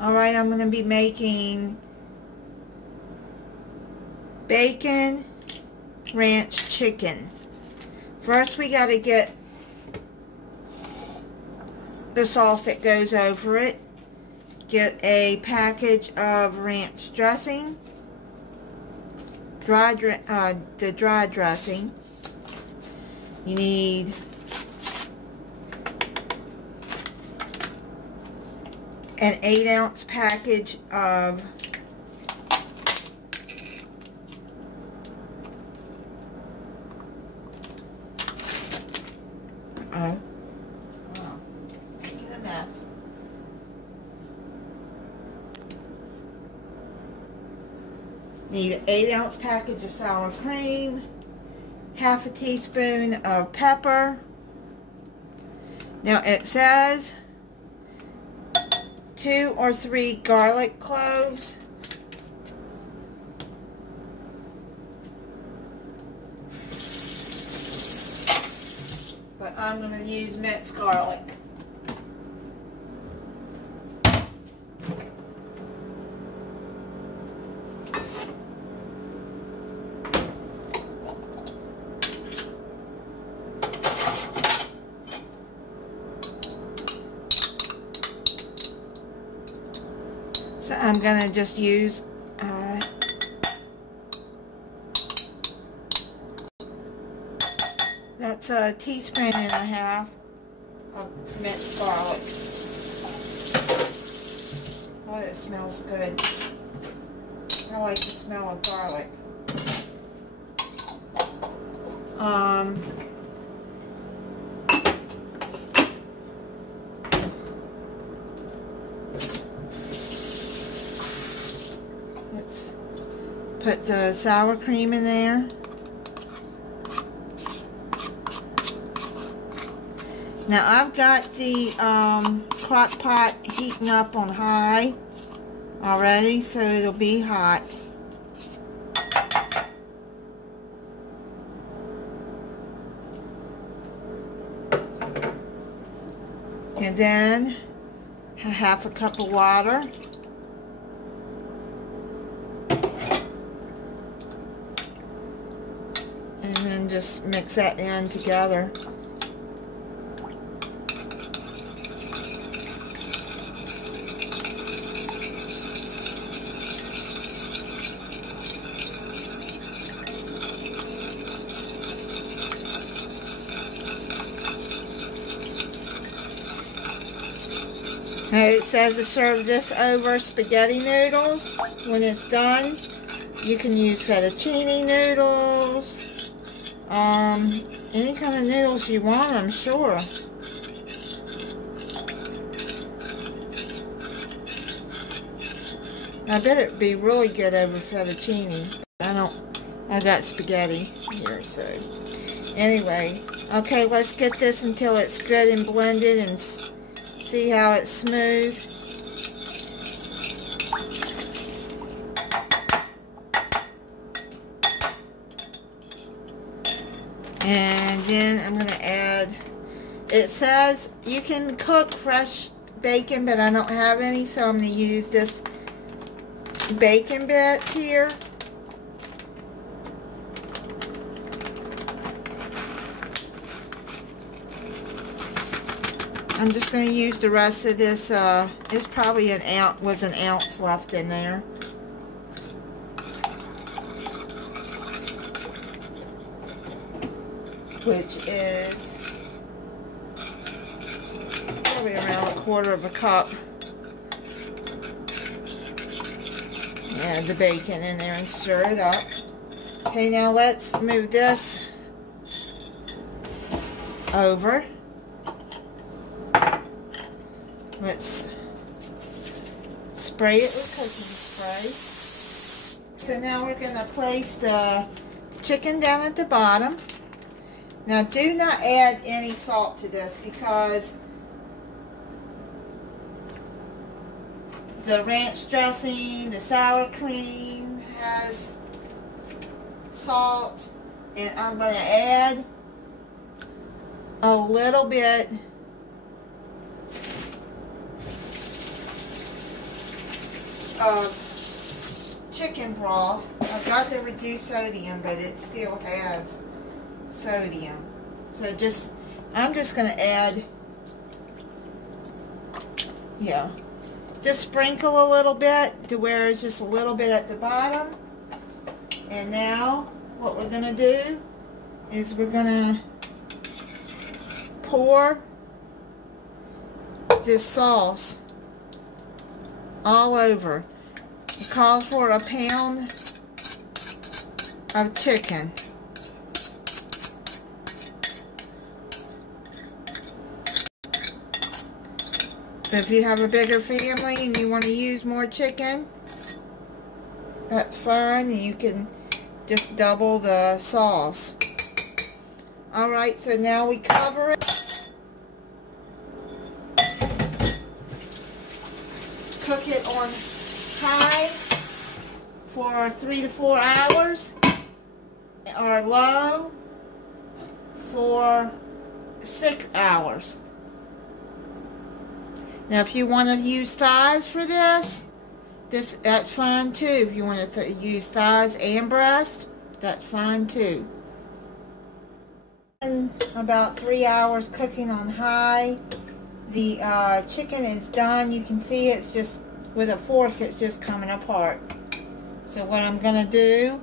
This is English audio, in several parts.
Alright, I'm going to be making bacon ranch chicken. First we got to get the sauce that goes over it. Get a package of ranch dressing, the dry dressing. You need an 8-ounce package of making a mess. Need an 8-ounce package of sour cream, half a teaspoon of pepper. Now it says 2 or 3 garlic cloves. But I'm going to use minced garlic. So I'm going to just use that's a teaspoon and a half of minced garlic. Oh, it smells good. I like the smell of garlic. Let's put the sour cream in there. Now I've got the crock pot heating up on high already, so it'll be hot. And then half a cup of water. And then just mix that in together. It says to serve this over spaghetti noodles. When it's done, you can use fettuccine noodles, any kind of noodles you want, I'm sure. I bet it'd be really good over fettuccine. I got spaghetti here, so anyway. Okay, let's get this until it's good and blended and see how it's smooth. And then I'm going to add, it says you can cook fresh bacon, but I don't have any, so I'm going to use this bacon bit here. I'm just going to use the rest of this. It's probably an ounce left in there. Which is probably around 1/4 of a cup. Add the bacon in there and stir it up. Okay, now let's move this over. Let's spray it with cooking spray. So now we're going to place the chicken down at the bottom. Now do not add any salt to this because the ranch dressing, the sour cream has salt, and I'm going to add a little bit chicken broth. I've got the reduced sodium, but it still has sodium. So I'm just going to add, just sprinkle a little bit to where it's just a little bit at the bottom. And now what we're going to do is we're going to pour this sauce all over. It calls for a pound of chicken. If you have a bigger family and you want to use more chicken, that's fine. You can just double the sauce. Alright, so now we cover it. Cook it on high for 3 to 4 hours, or low for 6 hours. Now if you want to use thighs for this, that's fine too. If you want to use thighs and breast, that's fine too. And about 3 hours cooking on high, the chicken is done. You can see it's just, with a fork, it's just coming apart. So what I'm going to do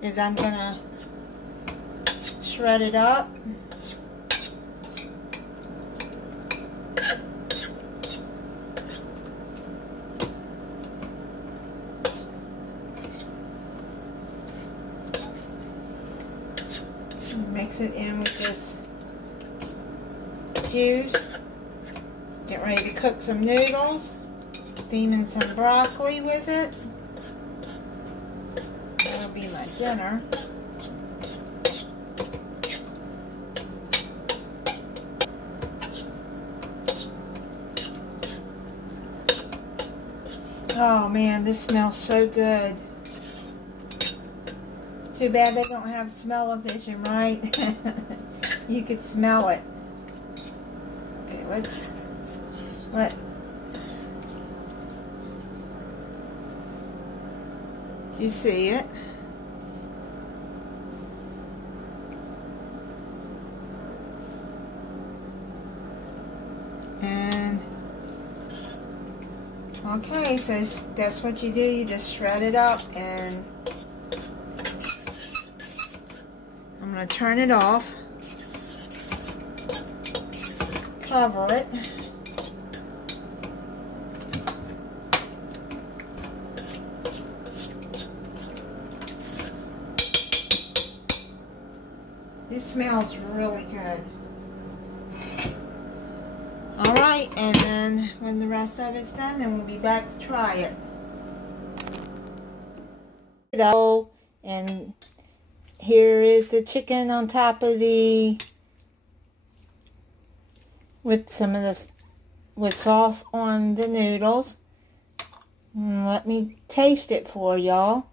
is I'm going to shred it up. Mix it in with this juice. Get ready to cook some noodles. Steaming some broccoli with it. That'll be my dinner. Oh man, this smells so good. Too bad they don't have smell-o-vision, right? You could smell it. Okay, let you see it? And okay, so that's what you do. You just shred it up, and I'm going to turn it off, cover it, this smells really good. Alright, and then when the rest of it's done, then we'll be back to try it. And here is the chicken on top of with some of this, with sauce on the noodles. And let me taste it for y'all.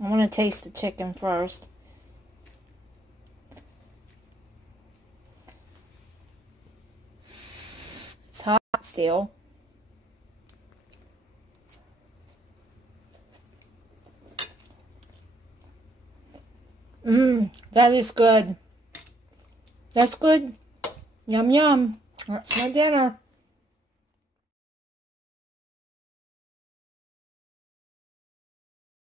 I want to taste the chicken first. It's hot still. That is good. That's good. Yum, yum. That's my dinner.